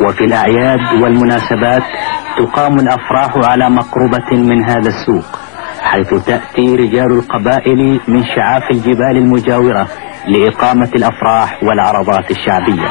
وفي الأعياد والمناسبات تقام الأفراح على مقربة من هذا السوق، حيث تأتي رجال القبائل من شعاف الجبال المجاورة لإقامة الأفراح والعرضات الشعبية.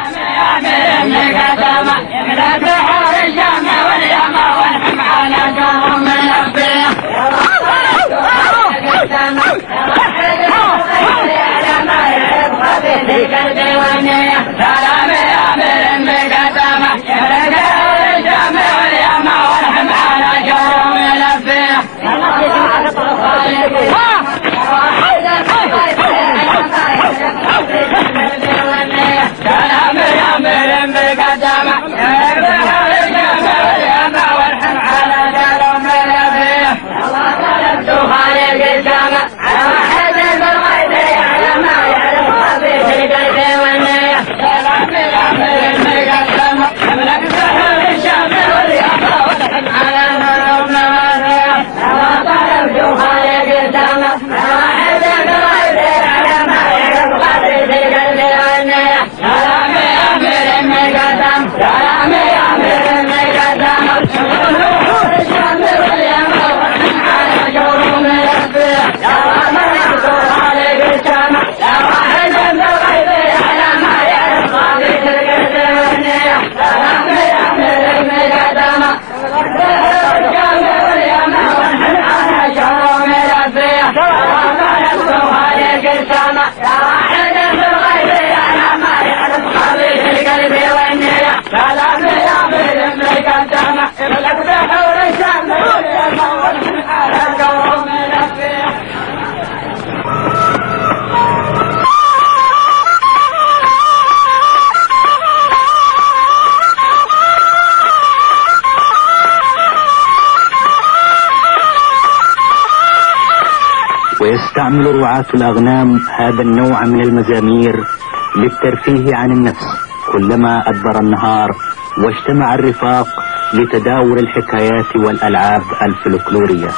ويستعمل رعاة الأغنام هذا النوع من المزامير للترفيه عن النفس كلما أدبر النهار واجتمع الرفاق لتداول الحكايات والألعاب الفلكلورية.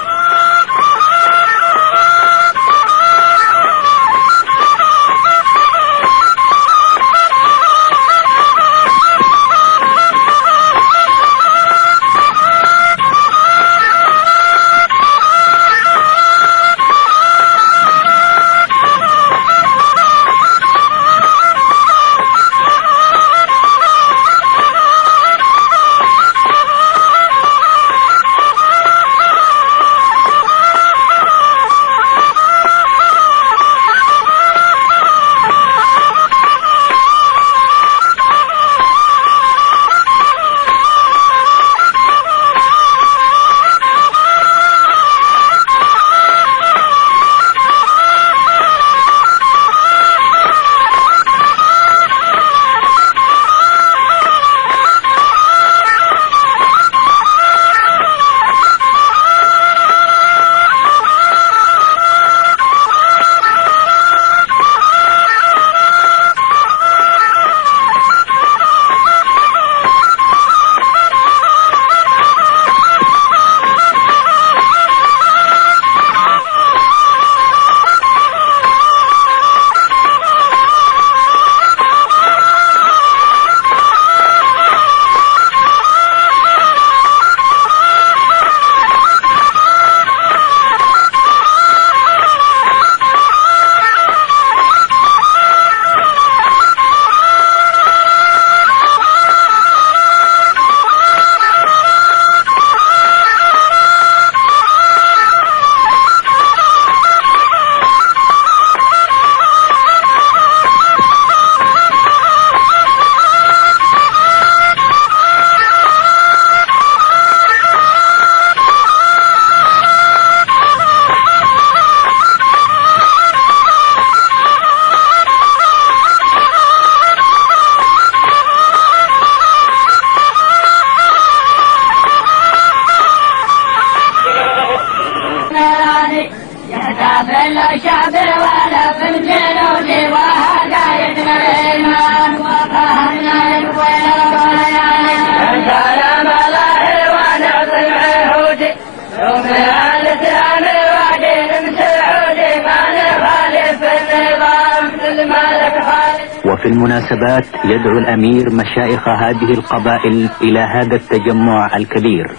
المناسبات يدعو الأمير مشايخ هذه القبائل إلى هذا التجمع الكبير،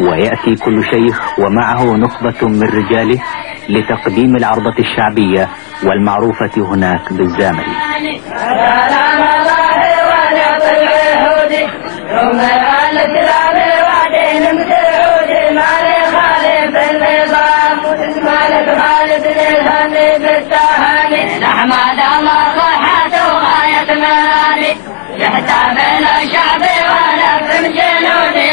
ويأتي كل شيخ ومعه نخبة من رجاله لتقديم العرضة الشعبية والمعروفة هناك بالزامل. نحمد الله صحته غاية مالي يحتى من الشعب ونفس جنودي